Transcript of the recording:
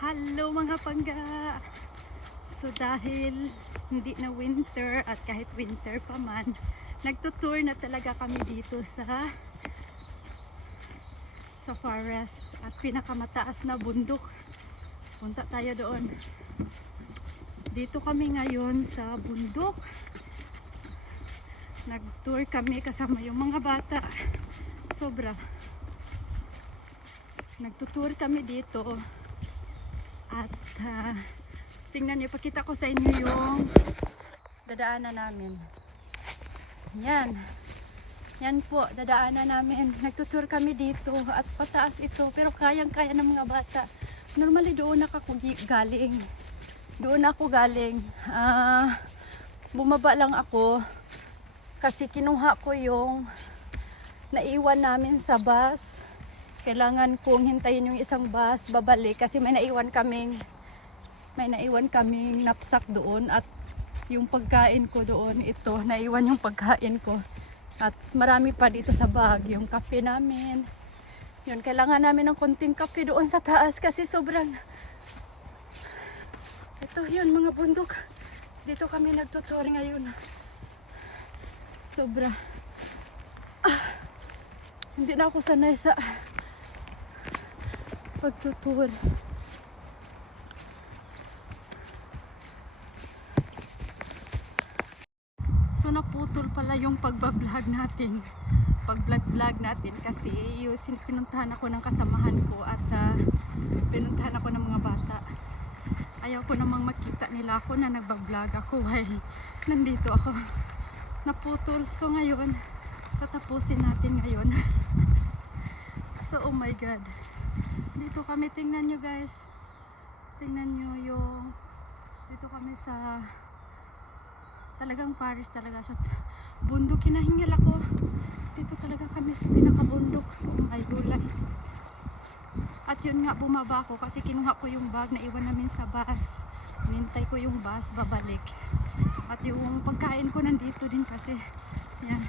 Hello mga pangga! So dahil hindi na winter at kahit winter pa man, nagtutour na talaga kami dito sa forest at pinakamataas na bundok. Punta tayo doon. Dito kami ngayon sa bundok. Nag-tour kami kasama yung mga bata. Sobra. Nagtutour kami dito. At tingnan niyo, pakita ko sa inyo yung dadaanan namin. Yan. Yan po, dadaanan namin. Nagtutour kami dito at pataas ito. Pero kayang-kaya ng mga bata. Normally doon ako galing. Doon ako galing. Bumaba lang ako kasi kinuha ko yung naiwan namin sa bus. Kailangan kong hintayin yung isang bus babalik kasi may naiwan kaming knapsack doon at yung pagkain ko doon, ito naiwan yung pagkain ko at marami pa dito sa bag, yung kape namin yun, kailangan namin ng konting kape doon sa taas kasi sobrang ito yun mga bundok, dito kami nagtutour ngayon, sobra hindi na ako sanay sa pagtutour. So naputol pala yung pagbablog natin. Pag-vlog natin kasi yung pinuntahan ako ng kasamahan ko at pinuntahan ako ng mga bata. Ayaw ko namang makita nila ako na nagbablog ako while nandito ako. Naputol. So ngayon, tatapusin natin ngayon. So oh my god. Dito kami, tingnan nyo guys, tingnan nyo yung dito kami sa talagang forest talaga siya, bundok, hinahingal ako dito talaga kami sa pinakabundok. Oh my gulay. At yun nga, bumaba ako kasi kinuha ko yung bag na iwan namin sa bus, nintay ko yung bus babalik at yung pagkain ko nandito din kasi yan.